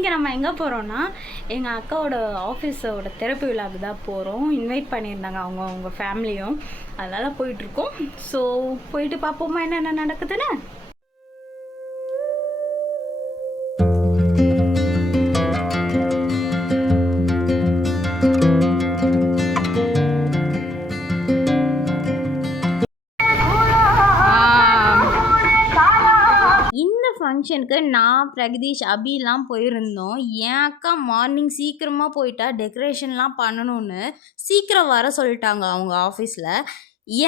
இன்றைக்கி நம்ம எங்கே போகிறோன்னா எங்கள் அக்காவோட ஆஃபீஸோட திறப்பு விழாவுக்கு தான் போகிறோம். இன்வைட் பண்ணியிருந்தாங்க அவங்க ஃபேமிலியும், அதனால் போயிட்டுருக்கோம். ஸோ போயிட்டு பார்ப்போமா என்னென்ன நடக்குதுன்னு. ஃபங்க்ஷனுக்கு நான், பிரகதீஷ், அபிலாம் போயிருந்தோம். என் அக்கா மார்னிங் சீக்கிரமாக போயிட்டா டெக்கரேஷன்லாம் பண்ணணும்னு சீக்கிரம் வர சொல்லிட்டாங்க அவங்க ஆஃபீஸில்.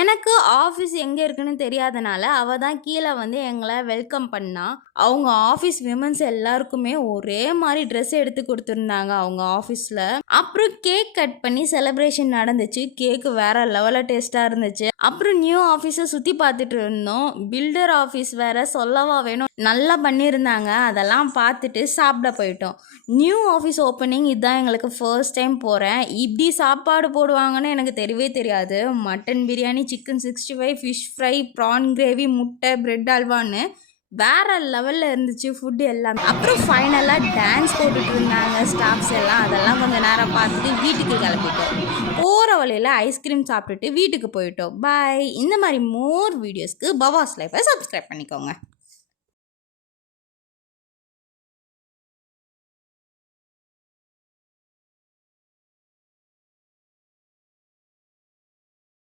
எனக்கு ஆஃபீஸ் எங்கே இருக்குன்னு தெரியாதனால அவள் தான் கீழே வந்து எங்களை வெல்கம் பண்ணா. அவங்க ஆஃபீஸ் விமன்ஸ் எல்லாருக்குமே ஒரே மாதிரி ட்ரெஸ் எடுத்து கொடுத்துருந்தாங்க அவங்க ஆஃபீஸில். அப்புறம் கேக் கட் பண்ணி செலிப்ரேஷன் நடந்துச்சு. கேக்கு வேற லெவலில் டேஸ்ட்டாக இருந்துச்சு. அப்புறம் நியூ ஆஃபீஸை சுற்றி பார்த்துட்டு இருந்தோம். பில்டர் ஆஃபீஸ் வேற சொல்லவா வேணும், நல்லா பண்ணியிருந்தாங்க. அதெல்லாம் பார்த்துட்டு சாப்பிட போயிட்டோம். நியூ ஆஃபீஸ் ஓப்பனிங் இதுதான் எங்களுக்கு ஃபர்ஸ்ட் டைம் போகிறேன். இப்படி சாப்பாடு போடுவாங்கன்னு எனக்கு தெரியவே தெரியாது. Mutton biryani, chicken 65, fish fry, prawn gravy, முட்டை, பிரெட் அல்வான்னு வேறு லெவலில் இருந்துச்சு ஃபுட்டு எல்லாமே. அப்புறம் ஃபைனலாக டான்ஸ் போட்டுட்டு இருந்தாங்க ஸ்டாஃப்ஸ் எல்லாம். அதெல்லாம் கொஞ்சம் நேரம் பார்த்துட்டு வீட்டுக்கு கிளம்பிட்டோம். போகிற வழியில் ஐஸ்கிரீம் சாப்பிட்டுட்டு வீட்டுக்கு போயிட்டோம். பாய். இந்த மாதிரி மோர் வீடியோஸ்க்கு பவாஸ் லைஃபை சப்ஸ்கிரைப் பண்ணிக்கோங்க.